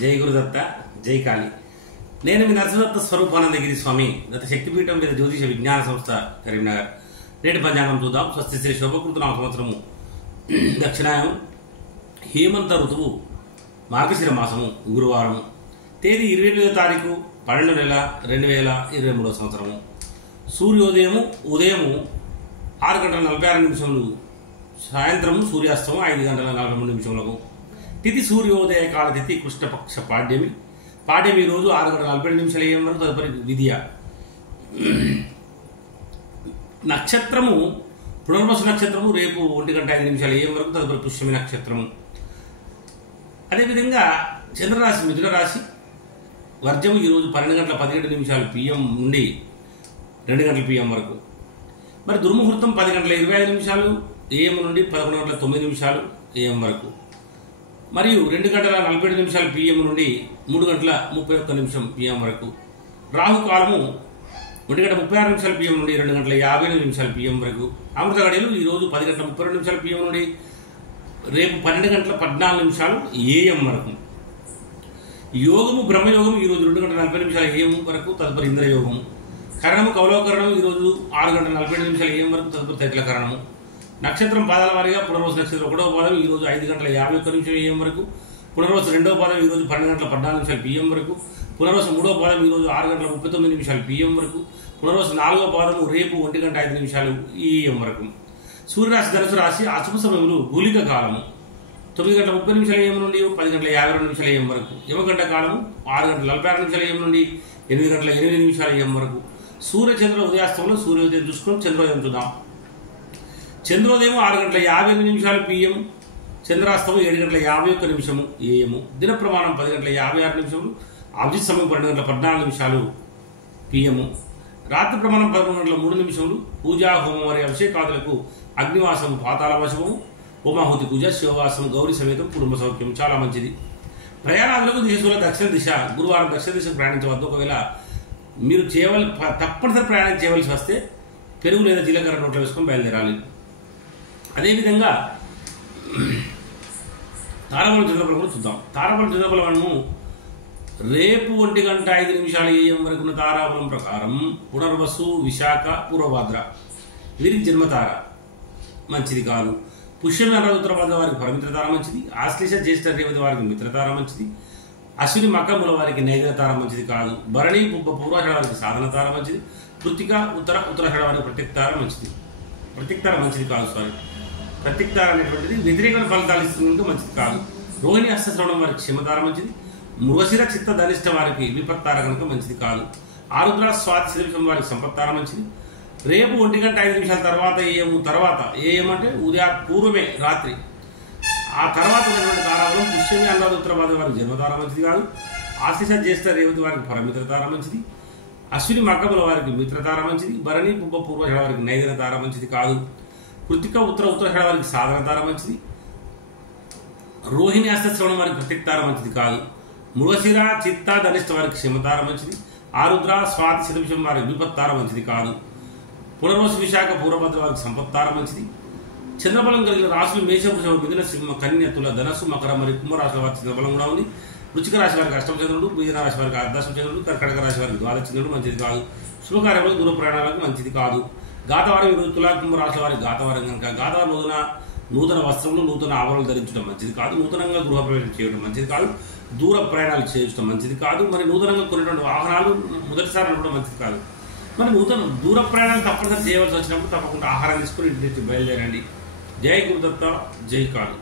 జై గురుదత్త జై కాళీ. నేను మీ నరసింహదత్త స్వరూపానందగిరి స్వామి, గత శక్తిపీఠం లేదా జ్యోతిష విజ్ఞాన సంస్థ కరీంనగర్. నేటి పంచాంగం చూద్దాం. స్వస్తి శ్రీ శోభకృత నామ సంవత్సరము దక్షిణాయనం, హేమంత ఋతువు, మార్గశిర మాసము, గురువారము, తేదీ 28వ తారీఖు 12వ నెల 2023 సంవత్సరము. సూర్యోదయము ఉదయము 6 గంటల 46 నిమిషములు, సాయంత్రము సూర్యాస్తమం 5 గంటల 43 నిమిషములకు. తిథి సూర్యోదయ కాల తిథి కృష్ణపక్ష పాడ్యమి. పాడ్యమి రోజు 6 గంటల 47 నిమిషాలు అయ్యే వరకు. తదుపరి విధియ. నక్షత్రము పునర్వసు నక్షత్రము రేపు 1 గంట 5 నిమిషాలు అయ్యే వరకు. తదుపరి పుష్యమి నక్షత్రము. అదేవిధంగా చంద్రరాశి మిథున రాశి. వర్జము ఈరోజు 12 గంటల 17 నిమిషాలు PM నుండి 2 గంటల PM వరకు. మరి దుర్ముహూర్తం 10 గంటల 25 నిమిషాలు AM నుండి 11 గంటల 9 నిమిషాలు AM వరకు. మరియు 2 గంటల 47 నిమిషాలు PM నుండి 3 గంటల 31 నిమిషం PM వరకు. రాహుకాలము 1 గంట 36 నిమిషాలు PM నుండి 2 గంటల 59 నిమిషాలు PM వరకు. అమృత గడియలు ఈరోజు 10 గంటల 32 నిమిషాలు PM నుండి రేపు 12 గంటల 14 నిమిషాలు AM వరకు. యోగము బ్రహ్మయోగం ఈరోజు 2 గంటల 40 నిమిషాలు AM వరకు. తదుపరి ఇంద్రయోగము. కరణము కౌలవకరణం ఈరోజు 6 గంటల 47 నిమిషాలు AM వరకు. తదుపరి తైతల కరణము. నక్షత్రం పాదాల వారిగా పునర్వసు నక్షత్రం 1వ పాదం ఈరోజు 5 గంటల 51 నిమిషాలు AM వరకు. పునర్వసు 2వ పాదం ఈరోజు 12 గంటల 14 నిమిషాలు PM వరకు. పునర్వసు 3వ పాదం ఈరోజు 6 గంటల 39 నిమిషాలు PM వరకు. పునర్వసు 4వ పాదము రేపు 1 గంట 5 నిమిషాలు AM వరకు. సూర్యరాశి ధనుసు రాశి. అశుభ సమయములు గుళిక కాలము 9 గంటల 30 నిమిషాలు AM నుండి 10 గంటల 52 నిమిషాలు AM వరకు. యమగంట కాలము 6 గంటల 46 నిమిషాలు AM నుండి 8 గంటల 8 నిమిషాలు AM వరకు. సూర్య చంద్ర ఉదయాస్తంలో సూర్యోదయం చూసుకొని చంద్రోదయం చూద్దాం. చంద్రోదయం 6 గంటల 58 నిమిషాలు PM, చంద్రాస్తమం 7 గంటల 51 నిమిషము AM. దిన ప్రమాణం 10 గంటల 56 నిమిషములు, అభిజిత్ సమయం 12 గంటల 14 నిమిషాలు PM. రాత్రి ప్రమాణం 11 గంటల 3 నిమిషములు. పూజా హోమం మరియు అభిషేకాదులకు అగ్నివాసం, పాతాళవాసము, హోమాహుతి పూజ, శివవాసం, గౌరీ సమేతం, కుటుంబ సౌఖ్యం చాలా మంచిది. ప్రయాణాలకు దిశలో దక్షిణ దిశ. గురువారం దక్షిణ దిశకు ప్రయాణించవద్దు. ఒకవేళ మీరు తప్పనిసరి ప్రయాణం చేయవలసి వస్తే పెరుగు లేదా జీలకర్ర నోట్లో వేసుకొని బయలుదేరాలి. అదేవిధంగా తారాబలం చంద్రబలం కూడా చూద్దాం. తారాబలం చంద్రబలం మనము రేపు 1 గంట 5 నిమిషాలు AM వరకు ఉన్న తారాబలం ప్రకారం పునర్వసు, విశాఖ, పూర్వభాద్ర వీరికి జన్మతార మంచిది కాదు. పుష్యమి అన్న ఉత్తరభాద్ర వారికి పరమిత్రతార మంచిది. ఆశ్లేష జ్యేష్ఠ రేవతి వారికి మిత్రతార మంచిది. అశ్విని మకముల వారికి నైదనతార మంచిది కాదు. భరణి పూర్వాషాఢ వారికి సాధనతార మంచిది. కృతిక ఉత్తరాషాఢ వారికి ప్రత్యక్తార మంచిది. ప్రత్యక్తార మంచిది కాదు. ప్రత్యక్తార అనేటువంటిది వ్యతిరేకమైన ఫలితాలు ఇస్తుంది, మంచిది కాదు. రోహిణి హస్తశ్రవణం వారికి క్షమతార మంచిది. మృగశిర చిత్త ధనిష్ట వారికి విపత్తార కనుక మంచిది కాదు. ఆరుద్ర స్వాతి శిరీషం వారికి సంపత్తార మంచిది. రేపు 1 గంట 5 నిమిషాల తర్వాత AM అంటే పూర్వమే రాత్రి. ఆ తర్వాత ఉన్నటువంటి తారాబలం పుష్యమి అన్నది ఉత్తరభాద్ర వారికి జన్మతార మంచిది కాదు. ఆశ్లేష జ్యేష్ఠ రేవతి వారికి పరమిత్రతార మంచిది. అశ్విని మకముల వారికి మిత్రతార మంచిది. భరణి పూర్వాషాఢ వారికి నైదన తార మంచిది కాదు. కృతిక ఉత్తరాషాఢ వారికి సాధన తార మంచిది. రోహిణి హస్తశ్రవణం వారికి ప్రత్యక్తార మంచిది కాదు. మృగశిర చిత్త ధనిష్ట వారికి క్షమతార మంచిది. ఆరుద్ర స్వాతి శతభిషం వారికి విపత్తార మంచిది కాదు. పునర్వసు, విశాఖ, పూర్వభద్ర వారికి సంపత్తార మంచిది. చంద్రబలం కలిగిన రాశులు మేషం, వృషభం, మిథున, సింహ, కన్య, తుల, ధనస్సు, మకర మరియు కుంభరాశుల వారికి చంద్రబలం కూడా ఉంది. వృశ్చిక రాశి వారికి అష్టమ చంద్రుడు, మిథున రాశి వారికి అర్ధాష్టమ చంద్రుడు, కర్కటక రాశి వారికి ద్వాదశ చంద్రుడు మంచిది కాదు. శుభకార్యములు, దూర ప్రయాణాలకు మంచిది కాదు. గాతవారం ఈరోజు తులా, కుంభ రాశుల వారికి గాతవారం కనుక గాతవారం రోజున నూతన వస్త్రములు, నూతన ఆభరణలు ధరించడం మంచిది కాదు. నూతనంగా గృహప్రవేశం చేయడం మంచిది కాదు. దూర ప్రయాణాలు చేయడం మంచిది కాదు. మరి నూతనంగా కొనేటువంటి వాహనాలు మొదటిసారి నడపడం మంచిది కాదు. మరి దూర ప్రయాణాలు తప్పనిసరి చేయవలసి వచ్చినప్పుడు తప్పకుండా ఆహారం తీసుకుని ఇంటి నుంచి బయలుదేరండి. జై గురుదత్త జై కాళీ.